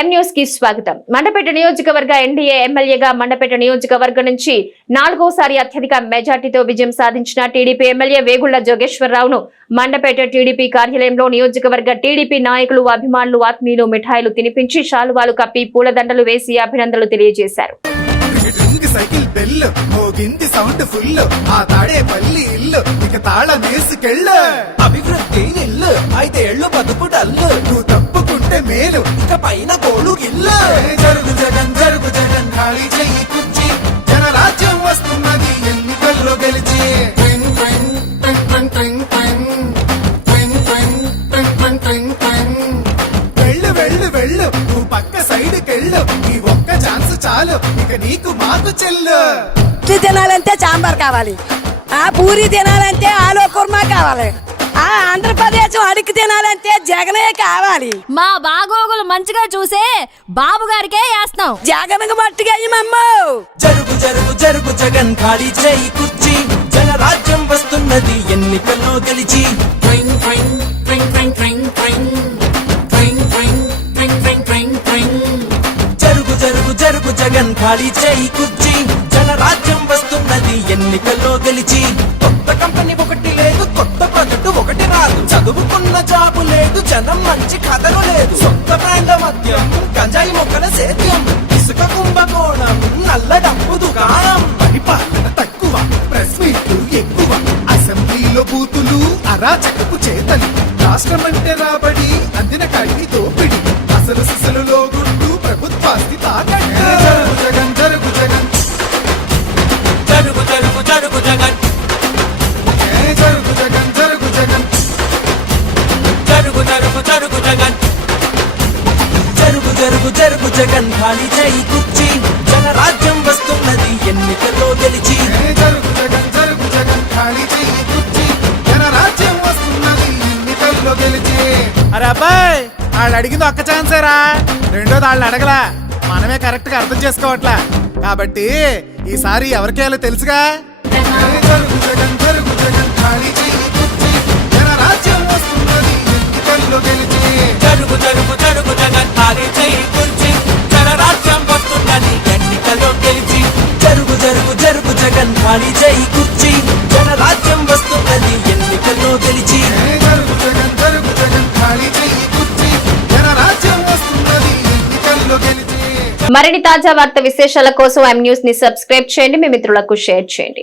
ఎం న్యూస్కి స్వాగతం. మండపేట నియోజకవర్గ ఎన్డీఏ ఎమ్మెల్యేగా మండపేట నియోజకవర్గం నుంచి నాలుగోసారి అత్యధిక మెజార్టీతో విజయం సాధించిన టీడీపీ ఎమ్మెల్యే వేగుళ్ళ జోగేశ్వరరావును మండపేట టీడీపీ కార్యాలయంలో నియోజకవర్గ టీడీపీ నాయకులు అభిమానులు ఆత్మీయులు మిఠాయిలు తినిపించి శాలువాలు కప్పి పూలదండలు వేసి అభినందనలు తెలియజేశారు. అభివృద్ధి పైన పోలు గిల్ల. జరుగు జగన్ జరుగు జగన్ ఖాళీ చెయ్యి కుర్చీ. జనరాజ్యం వస్తున్నది ఎన్నికల్లో గెలిచి. వెళ్ళు వెళ్ళు వెళ్ళు నువ్వు పక్క సైడ్ కెళ్ళు ఈ ఒక్క ఛాన్స్ చాలు ఇక నీకు మాకు చెల్లు. తినాలంటే చాంబర్ కావాలి. ఆ పూరి తినాలంటే ఆలో కుర్మా కావాలి. ఆ ఆంధ్రప్రదేశ్ అడిగి తినాలంటే జగనే కావాలి. మా బాగోగులు మంచిగా చూసే బాబు గారికే వేస్తాం జగన్కు మట్టుగా మమ్మ జరుగు జరుగు జరుగు జగన్ ఖాళీ చేయి కుర్చీ. జనరాజ్యం వస్తున్నది ఎన్నికల్లో గెలిచి. ట్వింగ్ ట్వింగ్ ట్వింగ్ ట్వింగ్ ట్వింగ్ ట్వింగ్ ట్వింగ్ ట్వింగ్ ట్వింగ్ ట్వింగ్ ట్వింగ్ ట్వింగ్ జరుగు జరుగు జరుగు జగన్ ఖాళీ చేయి కుర్చీ. జనరాజ్యం వస్తున్నది ఎన్నికల్లో గెలిచి. లేదు జనం మంచి కథలు లేదు. సొంత బ్రాండ్ మద్యం గంజాయి మొక్కల సేద్యం ఇసుక కుంభకోణం నల్ల డబ్బు దుకాణం. పరిపాలన తక్కువ ప్రెస్ మీట్లు ఎక్కువ. అసెంబ్లీలో బూతులు అరాచకపు చేతలు. రాష్ట్రమంటే రాబడి అందిన కాడికి దోపిడి. అసలు సిసలులో జగన్ ఖాళీ చేయి కుర్చీ. జనరాజ్యం వస్తున్నది ఎన్నికల్లో గెలిచి. ఏ జరుగు జగన్ జరుగు జగన్ ఖాళీ చెయ్యి కుర్చీ. జనరాజ్యం వస్తున్నది ఎన్నికల్లో గెలిచి. అరే అబ్బాయి వాళ్ళు అడిగింది ఒక్క ఛాన్సేరా రెండోది వాళ్ళు అడగలా. మనమే కరెక్ట్గా అర్థం చేసుకోవట్లా. కాబట్టి ఈసారి ఎవరికేయాలో తెలుసుగా? జరుగు జగన్ జరుగు జగన్ ఖాళీ జగన్ ఖాళీ జై కుర్చీ. జనరాజ్యం వస్తున్నది ఎన్నికల్లో గెలిచి. మరిన్ని తాజా వార్త విశేషాల కోసం ఎం న్యూస్ని సబ్స్క్రైబ్ చేయండి మీ మిత్రులకు షేర్ చేయండి.